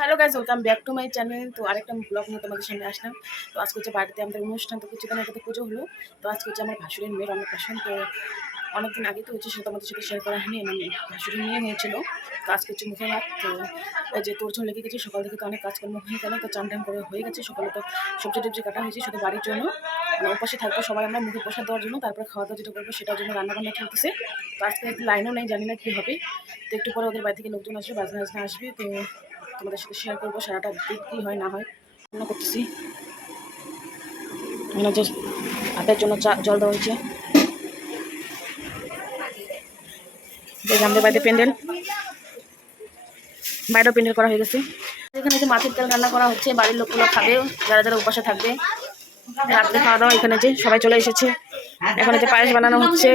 Hello guys, welcome back to my channel. তো আরেকটা blog নিয়ে তোমাদের সামনে আসলাম। তো আজকে হচ্ছে বাড়িতে আমাদের অনুষ্ঠান, তো কিছুদিন আগে পুজো হলো। তো আজকে হচ্ছে আমার ভাসুরের মেয়ের অন্নপ্রাশন। তো অনেকদিন আগে তো হচ্ছে সেটা আমাদের সাথে শেয়ার করা হয়নি, আমার ভাসুরের মেয়ে হয়েছিল। তো আজকে হচ্ছে মুখে ভাত। তো ওই যে তোরঝোল লেগে গেছে, সকাল থেকে তো অনেক কাজকর্ম হয়ে গেল। তো চান টান করে হয়ে গেছে, সকালে তো সবজি টবজি কাটা হয়েছে শুধু বাড়ির জন্য, মানে ওপাশে থাকবো সবাই আমরা মুখে প্রসাদ দেওয়ার জন্য, তারপরে খাওয়া দাওয়া যেটা করবো সেটার জন্য রান্নাবান্না চলতেছে। তো আজকে একটু লাইনও নেই, জানি না কী হবে। তো একটু পরে ওদের বাড়ি থেকে লোকজন আসবে, বাজনা বাজনা আসবে। তো তোমাদের সাথে শেয়ার করবো সারাটা দিন কী হয় না হয়। রান্না করতেছি, মানে যে ভাতের জন্য জল দেওয়া হয়েছে। আমাদের বাড়িতে প্যান্ডেল, বাইরেও প্যান্ডেল করা হয়ে গেছে। এখানে যে মাছের তেল রান্না করা হচ্ছে, বাড়ির লোকগুলো খাবে, যারা যারা উপাসে থাকবে। রাত্রে খাওয়া দাওয়া এখানে যে সবাই চলে এসেছে। এখন যে পায়েস বানানো হচ্ছে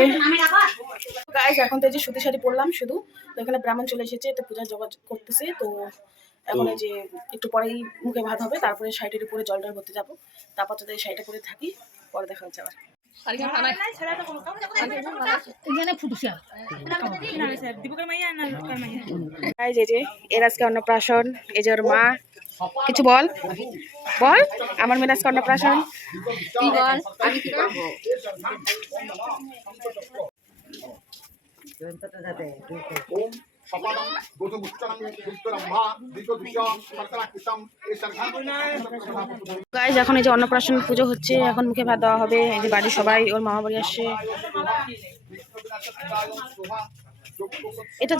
গাইস। এখন তো এই যে সুতি শাড়ি পরলাম শুধু। তো এখানে ব্রাহ্মণ চলে এসেছে, তো পূজা যোগাযোগ করতেছে। তো এখন এই যে একটু পরেই মুখে ভাত হবে, তারপরে শাড়িটির উপরে জল টল ভরতে যাবো। তারপর যদি এই শাড়িটা পরে থাকি, পরে দেখা হচ্ছে আবার। এর আজকে অন্নপ্রাশন, এই যে ওর মা। কিছু বল বল, আমার মেয়ের আজকে অন্নপ্রাশন কি বল। গাইজ এখন এই যে অন্নপ্রাশন পুজো হচ্ছে, এখন মুখে ভাত দেওয়া হবে। এই যে বাড়ির সবাই, ওর মামা বাড়ি আসছে। এটা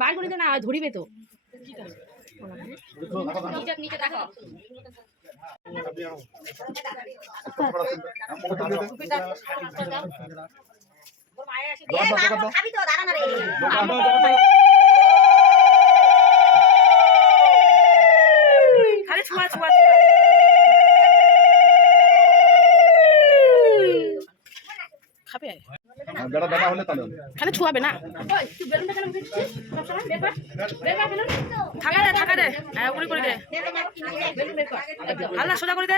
বার করে দে না, ধরিবে তো। খালি ছোঁয়া ছোঁয়া খাবে, খালি ছুয়াবে না। থাকা দে থাকা দে, উড়ি করে দে, হাল্লা সোজা করে দে,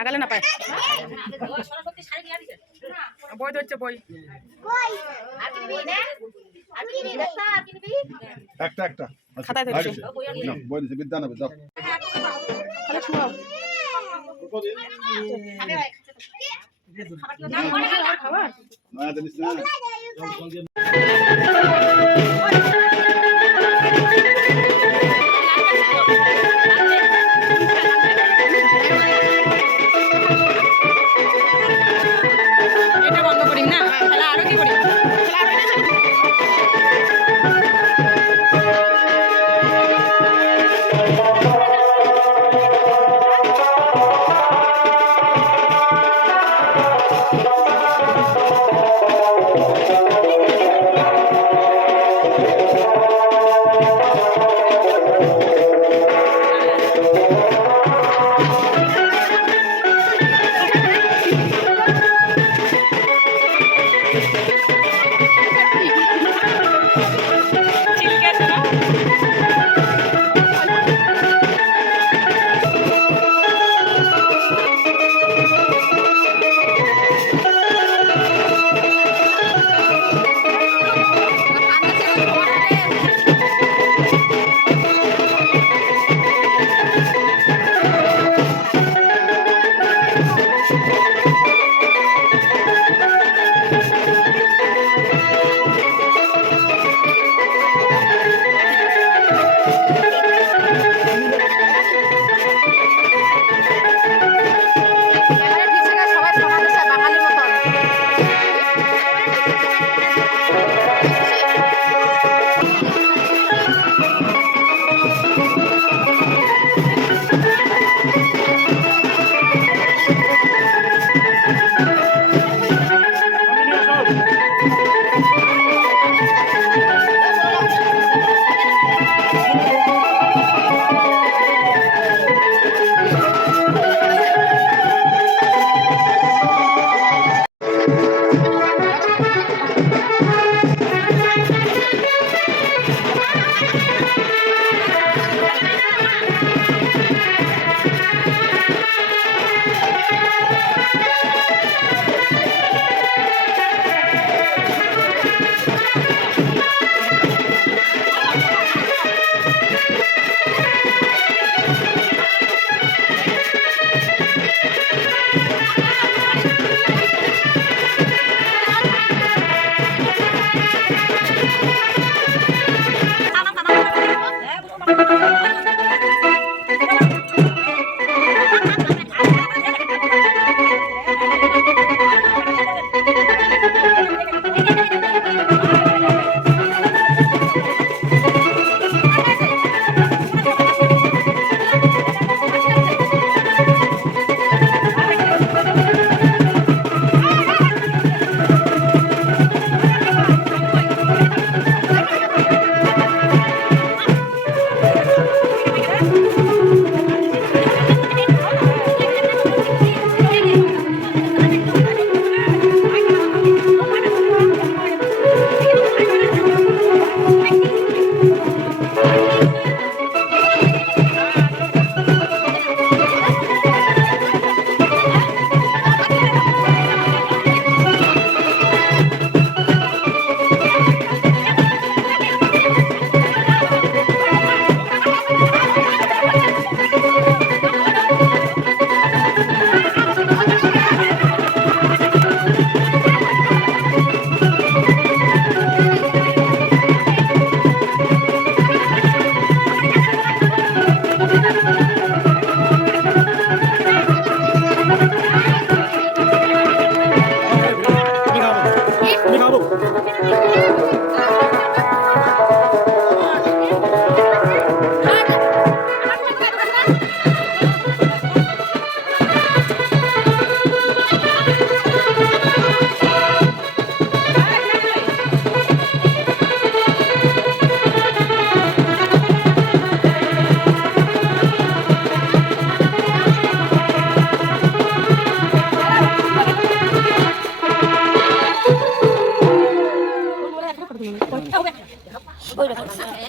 আগালে না পায়। বই ধরছে বই, একটা একটা খাতায় ধরছে বই দিছে, বিদ্যা নেবে যাও। খালি ছুয়াও। খাবার না জানিস না। এটা বন্ধ করি না, তাহলে আরো কি করি।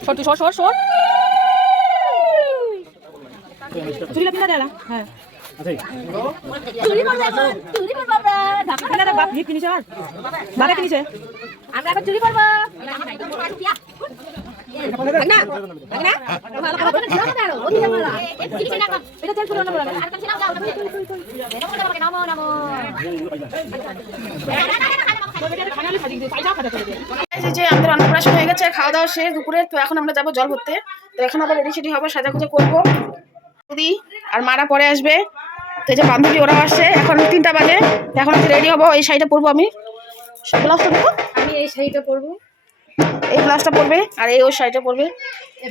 সর তুই সর সর সর চুরিটা কিনা দেলা হ্যাঁ চুরি করব আমরা ঢাকা খেলা বাপ গিফট কিনেছে আর বাবা কিনেছে আমরা আবার চুরি করব না না ভালো করে ঝামা দাও ওদিকে বলা কিছু না এটা তেল পুরো না বলা আর কিছু না দাও নামো নামো এই যে আমাদের অন্নপ্রাশন হয়ে গেছে, খাওয়া দাওয়া শেষ দুপুরে। তো এখন আমরা যাবো জল ভরতে। তো এখন আবার রেডি সেডি হবো, সাজাগুজো করবো। দিদি আর মারা পরে আসবে। তো এই যে বান্ধবী ওরাও আসছে, এখন 3টা বাজে। এখন রেডি হবো। এই শাড়িটা পরবো আমি, ব্লাউজটা দেখো, আমি এই শাড়িটা পরবো, এই ব্লাউজটা পরবে আর এই ওই শাড়িটা পরবে।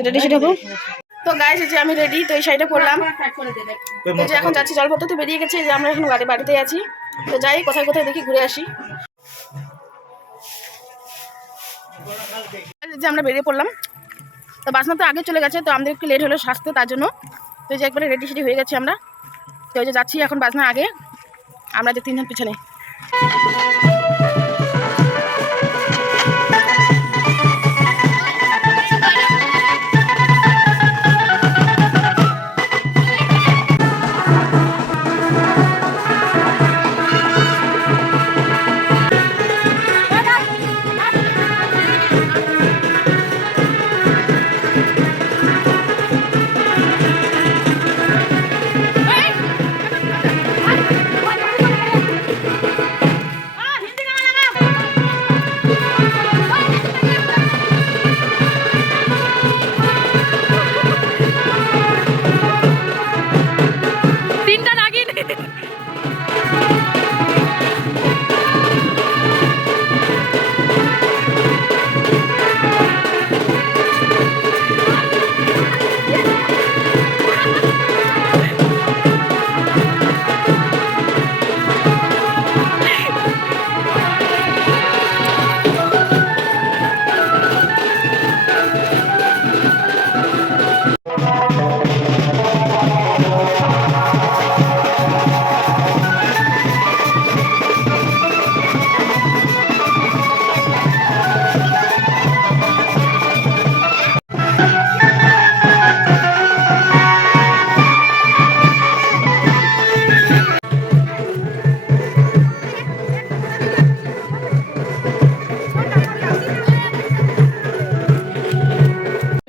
রেডি সেডি হবো। তো গাইস এই যে আমি রেডি, তো এই শাড়িটা পরলাম। তো যে এখন যাচ্ছি জল ভরতে। তো বেরিয়ে গেছে যে আমরা এখন বাড়িতেই আছি। তো যাই কোথায় কোথায় দেখি ঘুরে আসি। যে আমরা বেরিয়ে পড়লাম। তো বাসনা তো আগে চলে গেছে, তো আমাদের একটু লেট হলো সাজতে, তার জন্য। তো যে একবারে রেডি সেডি হয়ে গেছি আমরা। তো যে যাচ্ছি এখন বাসনা আগে, আমরা যে 3 জন পিছনে।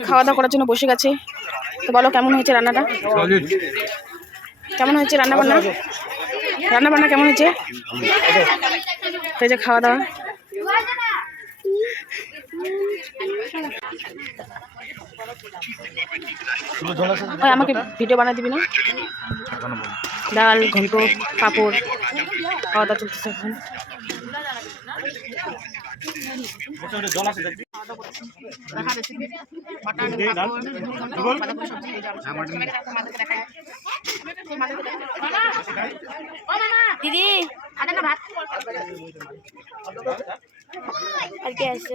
খাওয়া দাওয়া করার জন্য বসে গেছে। তো বলো কেমন হয়েছে রান্নাটা? কেমন হয়েছে রান্না বান্না? রান্না বান্না কেমন হয়েছে? তো এই যে খাওয়া দাওয়া। ওই আমাকে ভিডিও বানা দিবি না? ডাল, ঘন্ট, পাঁপড়, খাওয়া দাওয়া চলতেছে এখন। দিদি আরে না ভাত আর কে আছে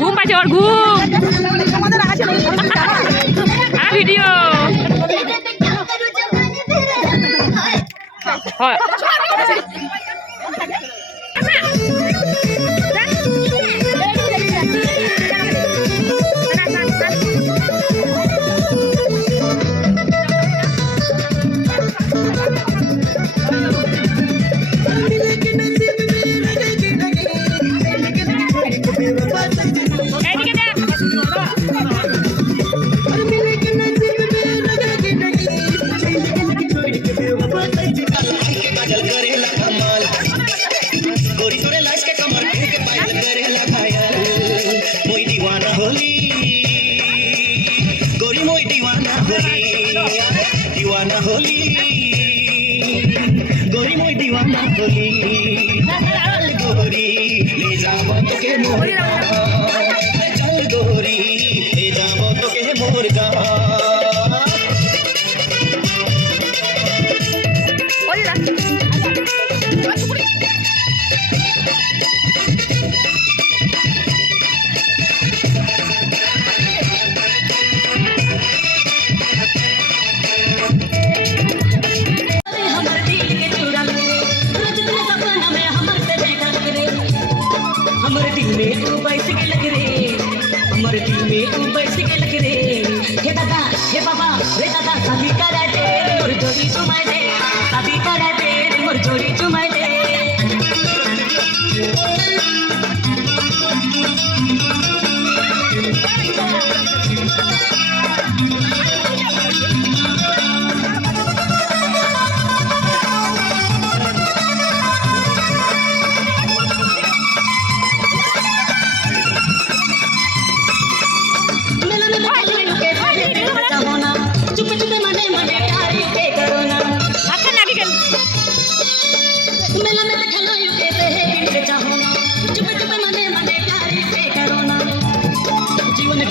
ঘুম পাচ্ছে ওর ঘুম ভিডিও হয় এদিকে দেখ दीवाना होली गोरी मोई दीवाना होली चल गोरी ले जाओ तो के मोर चल गोरी ले जाओ तो के मोर हमारे दिल में तू बैठ के लग रे हमारे दिल में तू बैठ के लग रे हे दादा हे बाबा रे दादा शादी करा दे मोर जोड़ी चुमाए दे शादी करा दे मोर जोड़ी चुमाए दे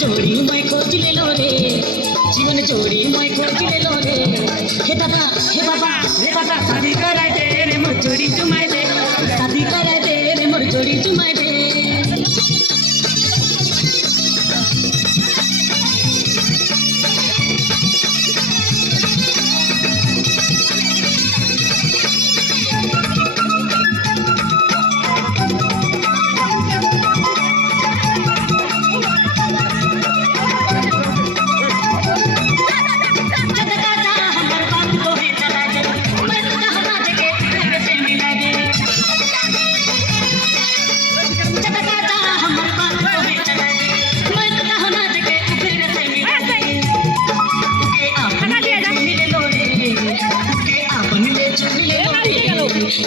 जोड़ी मैं खोज ले लो रे जीवन जोड़ी मैं खोज ले लो रे हे दादा हे बाबा रे दादा शादी कराए दे रे मोर जोड़ी चुमाए दे शादी कराए दे रे मोर जोड़ी चुमाए दे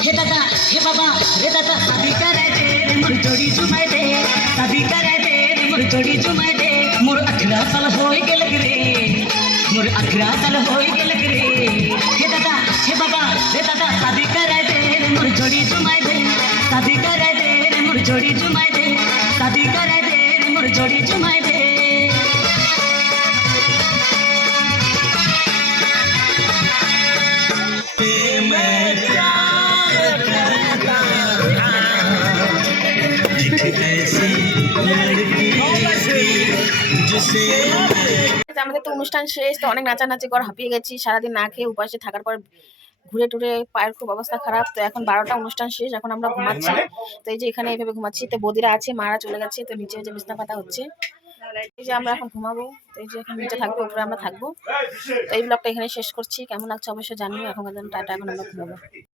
हे दादा हे बाबा रे दादा शादी कराए दे रे मोर जोड़ी चुमाए दे शादी कराए दे रे मोर जोड़ी चुमाए दे मोर 18 साल होई गेल रे मोर 18 साल होई गेल रे हे दादा हे बाबा रे दादा शादी कराए दे रे मोर जोड़ी चुमाए दे शादी कराए दे रे मोर जोड़ी चुमाए दे शादी कराए दे रे मोर जोड़ी चुमाए दे আমাদের তো অনুষ্ঠান শেষ, তো অনেক নাচানাচি করে হাঁপিয়ে গেছি, সারাদিন না খেয়ে উপাসে থাকার পর ঘুরে টুরে পায়ের খুব অবস্থা খারাপ। তো এখন 12টা অনুষ্ঠান শেষ, এখন আমরা ঘুমাচ্ছি। তো এই যে এখানে এইভাবে ঘুমাচ্ছি, তো বদিরা আছে, মারা চলে গেছে, তো নিচে যে বিছনা পাতা হচ্ছে, এই যে আমরা এখন ঘুমাবো। তো এই যে এখন নিচে থাকবো, উপরে আমরা থাকবো। তো এই ব্লগটা এখানে শেষ করছি, কেমন লাগছে অবশ্যই জানিও। এখন টাটা, এখন আমরা ঘুমাবো।